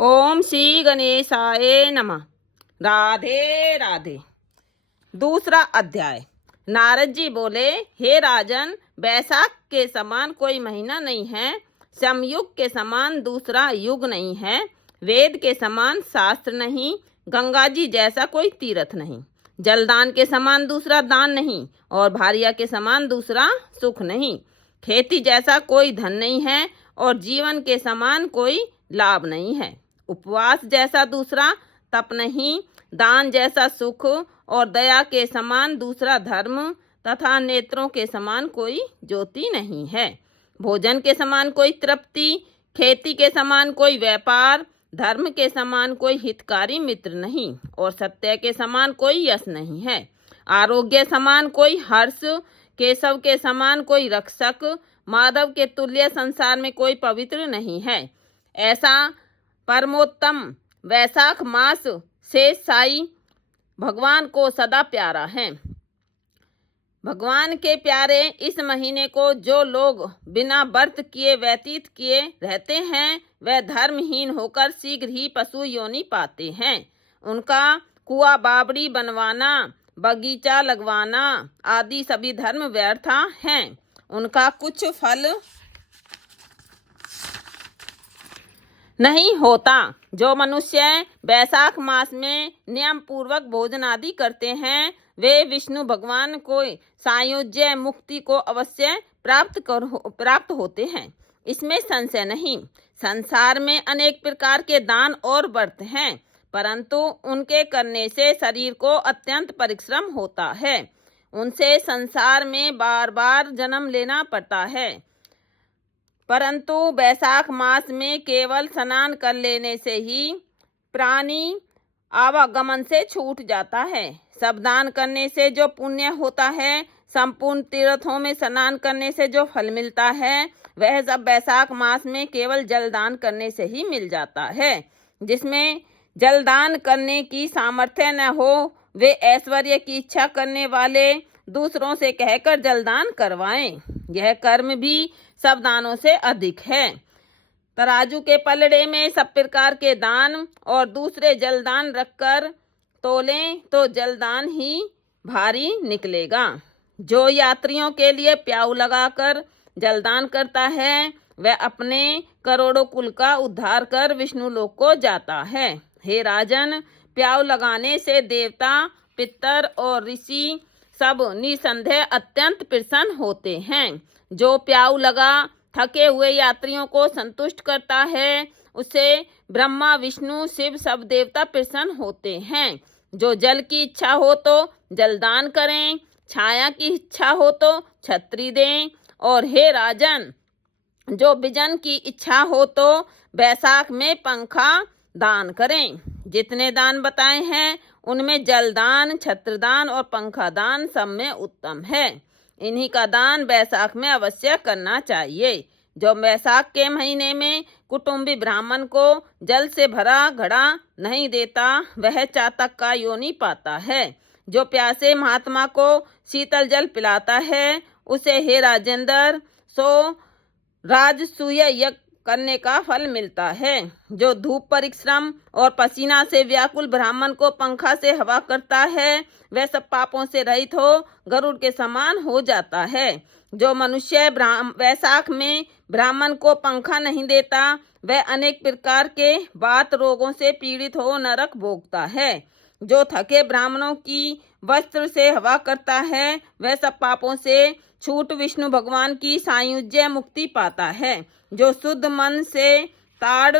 ओम श्री गणेशाय नमः। राधे राधे। दूसरा अध्याय। नारद जी बोले, हे राजन, बैसाख के समान कोई महीना नहीं है, समयुग के समान दूसरा युग नहीं है, वेद के समान शास्त्र नहीं, गंगा जी जैसा कोई तीर्थ नहीं, जलदान के समान दूसरा दान नहीं और भारिया के समान दूसरा सुख नहीं, खेती जैसा कोई धन नहीं है और जीवन के समान कोई लाभ नहीं है, उपवास जैसा दूसरा तप नहीं, दान जैसा सुख और दया के समान दूसरा धर्म तथा नेत्रों के समान कोई ज्योति नहीं है, भोजन के समान कोई तृप्ति, खेती के समान कोई व्यापार, धर्म के समान कोई हितकारी मित्र नहीं और सत्य के समान कोई यश नहीं है, आरोग्य समान कोई हर्ष, केशव के समान कोई रक्षक, माधव के तुल्य संसार में कोई पवित्र नहीं है। ऐसा परमोत्तम वैशाख मास शेष साई भगवान को सदा प्यारा है। भगवान के प्यारे इस महीने को जो लोग बिना व्रत किए व्यतीत किए रहते हैं, वह धर्महीन होकर शीघ्र ही पशु योनि पाते हैं। उनका कुआं बावड़ी बनवाना, बगीचा लगवाना आदि सभी धर्म व्यर्था हैं। उनका कुछ फल नहीं होता। जो मनुष्य बैसाख मास में नियम पूर्वक भोजन आदि करते हैं, वे विष्णु भगवान को सायुज्य मुक्ति को अवश्य प्राप्त होते हैं, इसमें संशय नहीं। संसार में अनेक प्रकार के दान और व्रत हैं, परंतु उनके करने से शरीर को अत्यंत परिश्रम होता है। उनसे संसार में बार बार जन्म लेना पड़ता है, परंतु बैसाख मास में केवल स्नान कर लेने से ही प्राणी आवागमन से छूट जाता है। सब दान करने से जो पुण्य होता है, संपूर्ण तीर्थों में स्नान करने से जो फल मिलता है, वह सब बैसाख मास में केवल जलदान करने से ही मिल जाता है। जिसमें जलदान करने की सामर्थ्य न हो, वे ऐश्वर्य की इच्छा करने वाले दूसरों से कहकर जलदान करवाएं। यह कर्म भी सब दानों से अधिक है। तराजू के पलड़े में सब प्रकार के दान और दूसरे जलदान रखकर तोलें तो जलदान ही भारी निकलेगा। जो यात्रियों के लिए प्याऊ लगाकर जलदान करता है, वह अपने करोड़ों कुल का उद्धार कर विष्णु लोक को जाता है। हे राजन, प्याऊ लगाने से देवता, पितर और ऋषि सब निसंदेह अत्यंत प्रसन्न होते हैं। जो प्याऊ लगा थके हुए यात्रियों को संतुष्ट करता है, उसे ब्रह्मा, विष्णु, शिव सब देवता प्रसन्न होते हैं। जो जल की इच्छा हो तो जलदान करें, छाया की इच्छा हो तो छतरी दें, और हे राजन, जो विजन की इच्छा हो तो बैसाख में पंखा दान करें। जितने दान बताए हैं, उनमें जलदान, छत्रदान और पंखा दान सब में उत्तम है। इन्हीं का दान बैसाख में अवश्य करना चाहिए। जो बैसाख के महीने में कुटुंबी ब्राह्मण को जल से भरा घड़ा नहीं देता, वह चातक का योनि पाता है। जो प्यासे महात्मा को शीतल जल पिलाता है, उसे हे राजेंद्र सो राजसूय यज्ञ करने का फल मिलता है। जो धूप, परिश्रम और पसीना से व्याकुल ब्राह्मण को पंखा से हवा करता है, वह सब पापों से रहित हो गरुड़ के समान हो जाता है। जो मनुष्य वैशाख में ब्राह्मण को पंखा नहीं देता, वह अनेक प्रकार के वात रोगों से पीड़ित हो नरक भोगता है। जो थके ब्राह्मणों की वस्त्र से हवा करता है, वह सब पापों से छूट विष्णु भगवान की सायुज्य मुक्ति पाता है। जो शुद्ध मन से ताड़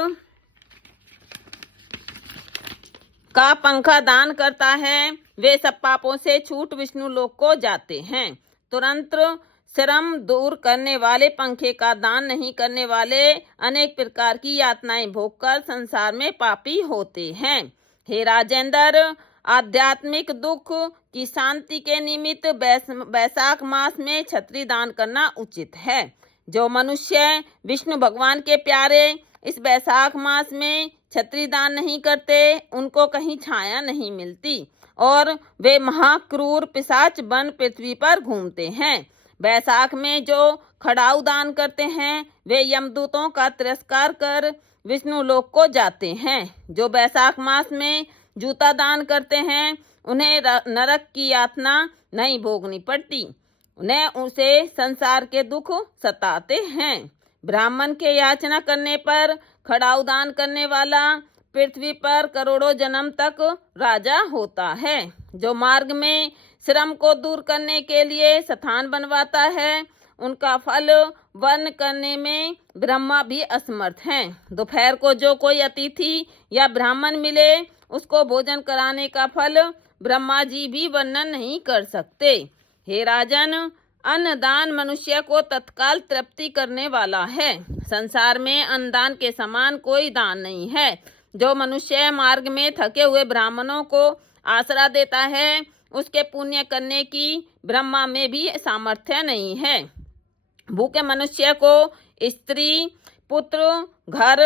का पंखा दान करता है, वे सब पापों से छूट विष्णु लोक को जाते हैं। तुरंत श्रम दूर करने वाले पंखे का दान नहीं करने वाले अनेक प्रकार की यातनाएं भोगकर संसार में पापी होते हैं। हे राजेंद्र, आध्यात्मिक दुख की शांति के निमित्त बैसाख मास में छतरी दान करना उचित है। जो मनुष्य विष्णु भगवान के प्यारे इस बैसाख मास में छतरी दान नहीं करते, उनको कहीं छाया नहीं मिलती और वे महाक्रूर पिशाच बन पृथ्वी पर घूमते हैं। बैसाख में जो खड़ाऊ दान करते हैं, वे यमदूतों का तिरस्कार कर विष्णु लोक को जाते हैं। जो वैशाख मास में जूता दान करते हैं उन्हें नरक की यातना नहीं भोगनी पड़ती, उन्हें उसे संसार के दुख सताते हैं। ब्राह्मण के याचना करने पर खड़ाऊ दान करने वाला पृथ्वी पर करोड़ों जन्म तक राजा होता है। जो मार्ग में श्रम को दूर करने के लिए स्थान बनवाता है उनका फल वर्ण करने में ब्रह्मा भी असमर्थ हैं। दोपहर को जो कोई अतिथि या ब्राह्मण मिले उसको भोजन कराने का फल ब्रह्मा जी भी वर्णन नहीं कर सकते। हे राजन, अन्नदान मनुष्य को तत्काल तृप्ति करने वाला है। संसार में अन्नदान के समान कोई दान नहीं है। जो मनुष्य मार्ग में थके हुए ब्राह्मणों को आसरा देता है उसके पुण्य करने की ब्रह्मा में भी सामर्थ्य नहीं है। भूखे मनुष्य को स्त्री, पुत्र, घर,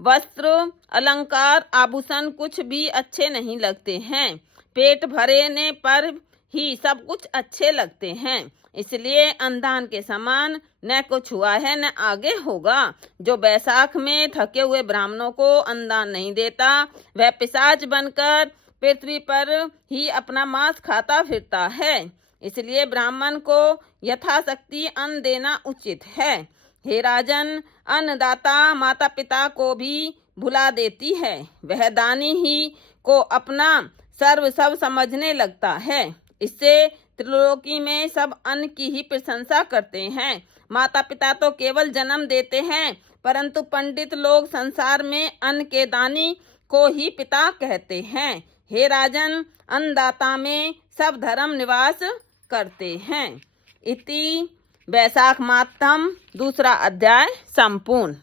वस्त्र, अलंकार, आभूषण कुछ भी अच्छे नहीं लगते हैं। पेट भरने पर ही सब कुछ अच्छे लगते हैं। इसलिए अन्नदान के समान न कुछ हुआ है न आगे होगा। जो बैसाख में थके हुए ब्राह्मणों को अन्नदान नहीं देता वह पिशाच बनकर पृथ्वी पर ही अपना मांस खाता फिरता है। इसलिए ब्राह्मण को यथाशक्ति अन्न देना उचित है। हे राजन, अन्नदाता माता पिता को भी भुला देती है। वह दानी ही को अपना सर्व सब समझने लगता है। इससे त्रिलोकी में सब अन्न की ही प्रशंसा करते हैं। माता पिता तो केवल जन्म देते हैं परंतु पंडित लोग संसार में अन्न के दानी को ही पिता कहते हैं। हे राजन, अन्नदाता में सब धर्म निवास करते हैं। इति वैशाख मातम 2 अध्याय संपूर्ण।